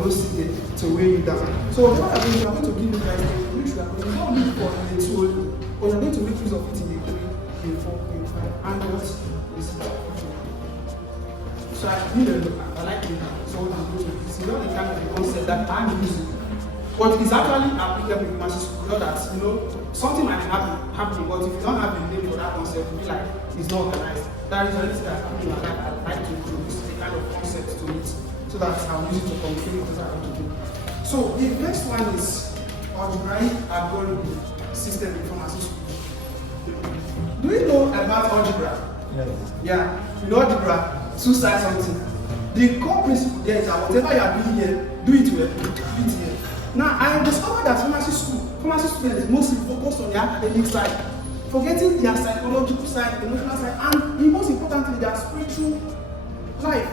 not sit there to weigh you down. So whatever we are going to give you guys, which we are going to not look for in the 2 only, but we are going to make use of it in the 3, in 4, in 5, and what is it? So I need a look. I like it. So what I'm going to do is not the kind of concept that I'm using, but it's actually applicable in masses school. Not that something might happen, but if you don't have a name for that concept, you feel like it's not organized. That is anything that's happening in my life. I like to introduce a kind of concept to it, so that I'll use it to communicate what I want to do. So the next one is algebraic algorithm system in pharmacy school. Do you know about algebra? Yes. Yeah, you know algebra. 2 sides something. The core principle there is that whatever you are doing here, do it well, do it here. Now, I discovered that pharmacy students mostly focus on the academic side, forgetting their psychological side, emotional side, and most importantly, their spiritual life.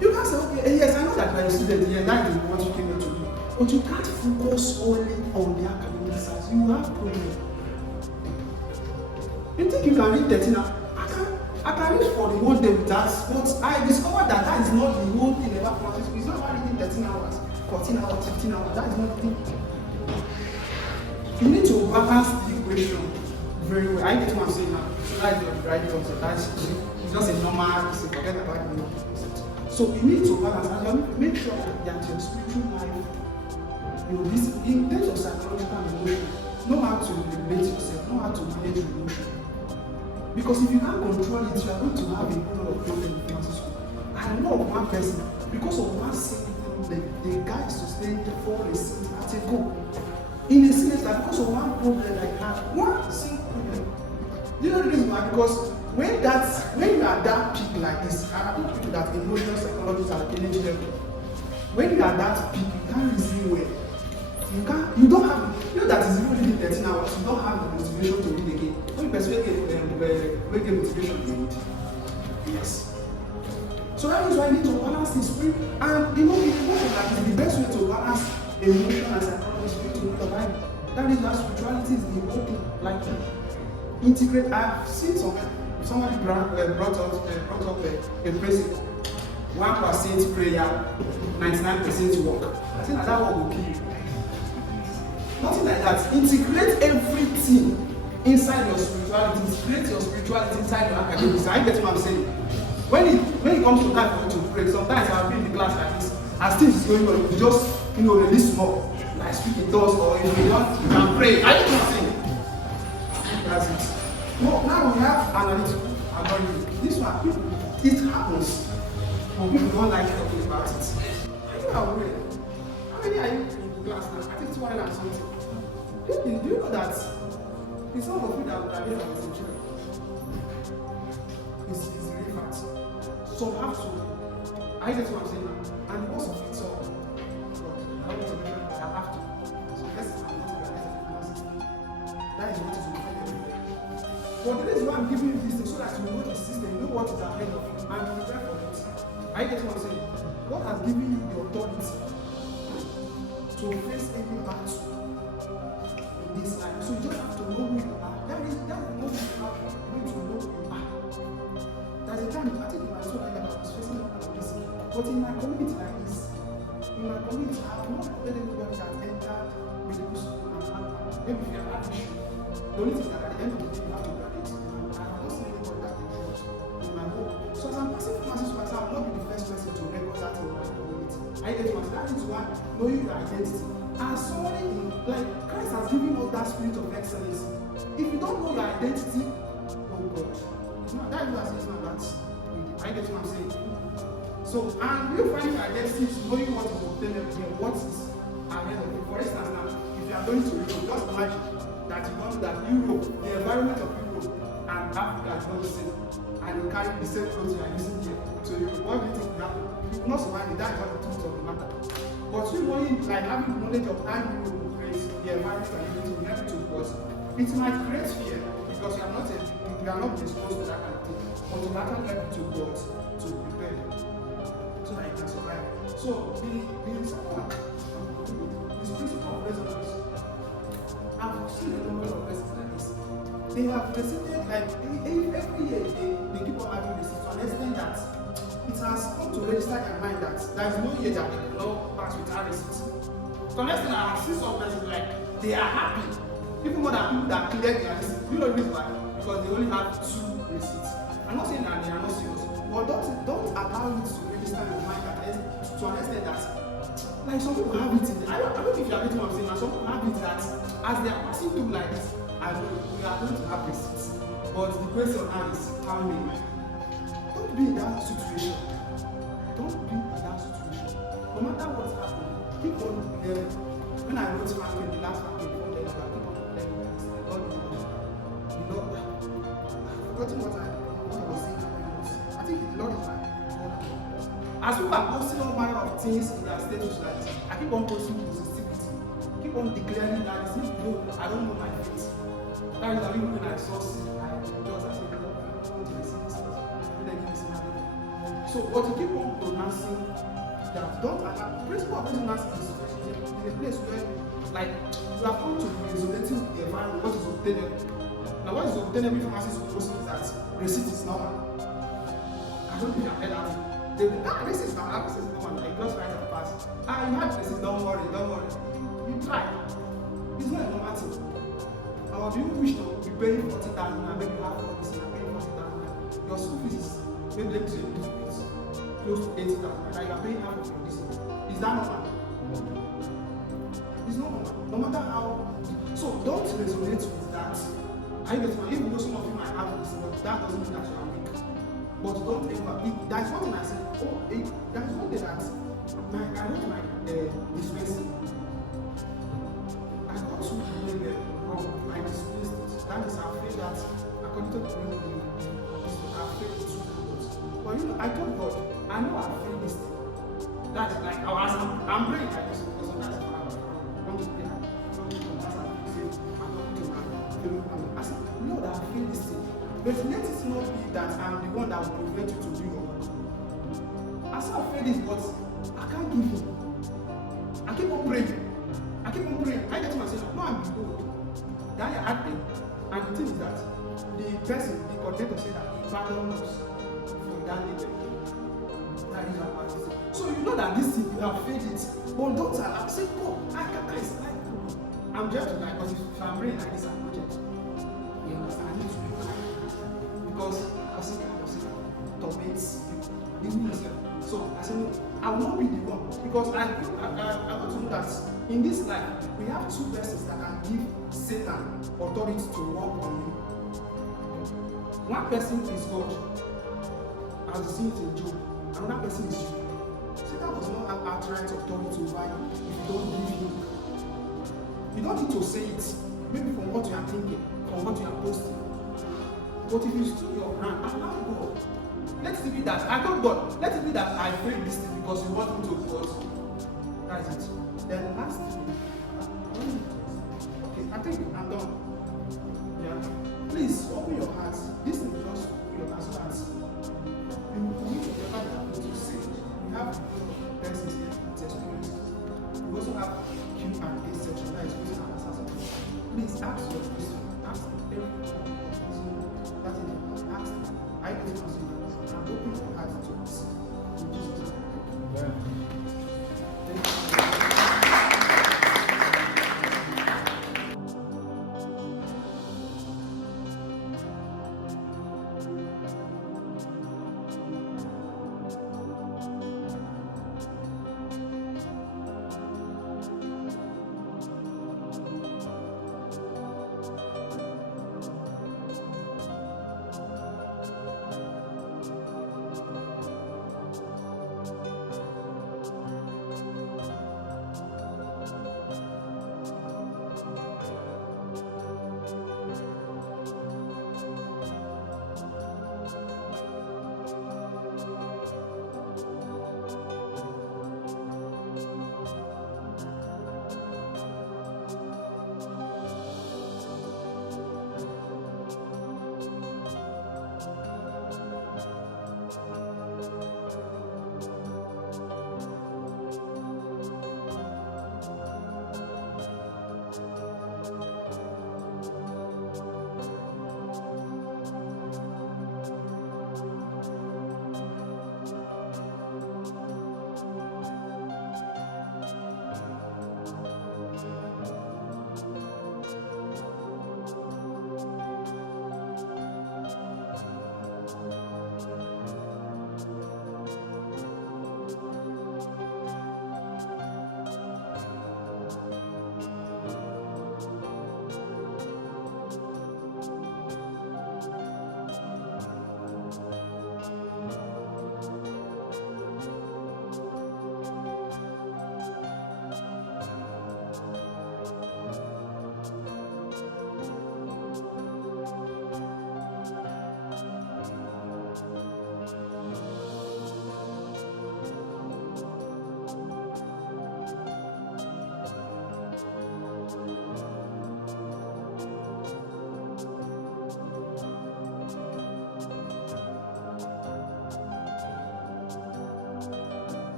You can say, okay, yes, I know that you are a student here, that is what you came here to do, but you can't focus only on the academic side. You have problems. You think you can read 13 hours? I can read for the whole day with that, but I discovered that that is not the whole thing about pharmacy school. It's not about reading 13 hours, 14 hours, 15 hours. That is not the thing. You need to balance the equation very well. I get what I'm saying now. So that is not the right concept. That's just a normal thing. Forget about the normal concept. So you need to balance and make sure that your spiritual life, this in terms of psychological and emotion, know how to regulate yourself, know how to manage your emotion. Because if you can't control it, you are going to have a whole lot of problems in pharmacy school. I know of one person, because of one single problem, the guy sustained for a single at a go. In a semester, because of one problem like that, one single problem. Do you know the reason why? Because when you are that peak like this, I told people that emotional psychologists are energy level. When you are that peak, you can't reason well. You don't have, that is even reading 13 hours, you don't have the motivation to read again. When you persuade get motivation to read. Yes. So that is why you need to balance the spirit. And the best way to balance emotion and psychology is to read the Bible. That is why spirituality is the whole thing. Like integrate. I've seen somebody brought up a principle. 1% prayer, 99% work. I think that work will kill you. Nothing like that. Integrate everything inside your spirituality. Integrate your spirituality inside your academics. I get what I'm saying. When it comes to time for you to pray, sometimes I'll be in the class like this. As things is going on, you just release more. Like speak in tongues, or if you want, you can pray. I get what I'm saying. That's it. No, now we have analytical algorithm. This one, it happens. But people don't like talking about it. Are you aware? How many are you in the class now? I think 200 and something. Do you know that it's not of you that would have been as a children? It's really fact. So have to. I get what I'm saying now. And most of it, so I want to make sure that I have to. So this is that is what is important. But the reason why I'm giving you this thing so that you know the system, you know what is ahead of you, and you prepare for it. I get what I'm saying. God has given you the authority to face any battle in this life. So you just have to know who you are. That is what you have to know who you are. There's a time, I think in my soul like that, I was facing all of this. But in my community like this, I have not met anybody that entered medical school and maybe if you have an issue, the only thing that at the end of the day you have to graduate. I have not seen anybody that they dropped in my home. So as I'm passing pharmacy school, I will not be the first person to record that in my community. I get what that is why knowing your identity. And somebody like Christ has given us that spirit of excellence. If you don't know your identity, oh God. That is what I say, that. I get what I'm saying. So, and you find your identity is knowing what is obtainable here, what is ahead of you. For instance, now, if you are going to Europe, just imagine that you know that Europe, the environment of Europe and Africa is not the same. And you carry the same clothes you are using here. So, what do you think will happen? You will not survive it. That is not the truth of the matter. But you knowing, like having knowledge of how you will create the environment and everything will help you to cause. It might create fear because you are not exposed to that kind of thing. But you actually help you to God to prepare so that you can survive. So the second one is principle of resonance. I've seen a number of places like this. They have presented like every year they keep on having this to an extent that it has come to register in their mind that there is no year that they cannot pass without receipt. So next thing I see some persons like they are happy, even more than people that clear their receipt. You know the reason why? Because they only have 2 receipts. I'm not saying that they are not serious, but don't allow it to register in your mind that to an extent that like some people have it in I don't know if you are getting what I'm saying. Now some people have it that as they are passing through like this, I know we are going to have receipts. But the question now is how many? Don't be in that situation. Don't be in that situation. No matter what's happening, keep on learning. When I wrote family, the last family, before the keep on learning. God knows. The Lord, I've forgotten what I was saying. I think the Lord is my God. As people are posting all manner of things in their status like this, I keep on posting positivity. Keep on declaring that this is no, I don't know my faith. That is why when I saw sin, I just I said, Lord, I don't want to receive this. So, but you keep on pronouncing that don't allow principle of pronouncing is in a place where like you are come to resonating with the environment, what is obtainable. Now what is obtainable from us is supposed to that receipt is normal. I don't think I've heard that. They will this is normal, this is normal, like just right at the pass. You had receipt, don't worry. You try. It's not a normal thing. Or do you wish to be paying 40,000 and maybe you have 40,000 and paying 40,000? Your school fees is maybe let me say close to 80,000 and you are paying half of your this. Is that normal? It's not normal. No matter how. So don't resonate with that. I get my even though some of you might have this, but that doesn't mean that you are weak. But don't ever. That's one thing I said. That's one thing that I wrote my dispensing. I got to really wrong. I dismissed it. That is I feel that according to the Bible, I failed to do. But you know, I told God, I know I failed this thing. That is like I'm praying like this because sometimes I want to pray. I said, Lord, I failed this thing. But let it not be that I'm the one that will prevent you to do your work. I said I failed this, but I can't give you. I keep on praying. I get to myself, no, I'm good. That happened. And the thing is that the coordinator said that he pardoned us for that label. That is our party. So you know that this thing, you have failed it. But don't allow, say, oh, I'm just like, because if I'm praying like this, I'm project. You understand? I need to be kind. Because I see torments you. So I said, no, I will not be the one. Because I want to know that in this life, we have 2 persons that can give Satan authority to work on you. One person is God, as you see it in Job. Another person is you. Satan does not have outright authority over you if you don't give him. You don't need to say it, maybe from what you are thinking, from what you are posting. But if you stood your ground, allow God. Let it be that I told God, let it be that I pray this thing because you want me to God. That's it. Then last thing, okay, I think I'm done. Yeah. Please open your heart. This is just your heart so that you need whatever you are going to say. We have persons here with experience. We also have Q&A section that is question and answer. Please ask your question. Ask everyone.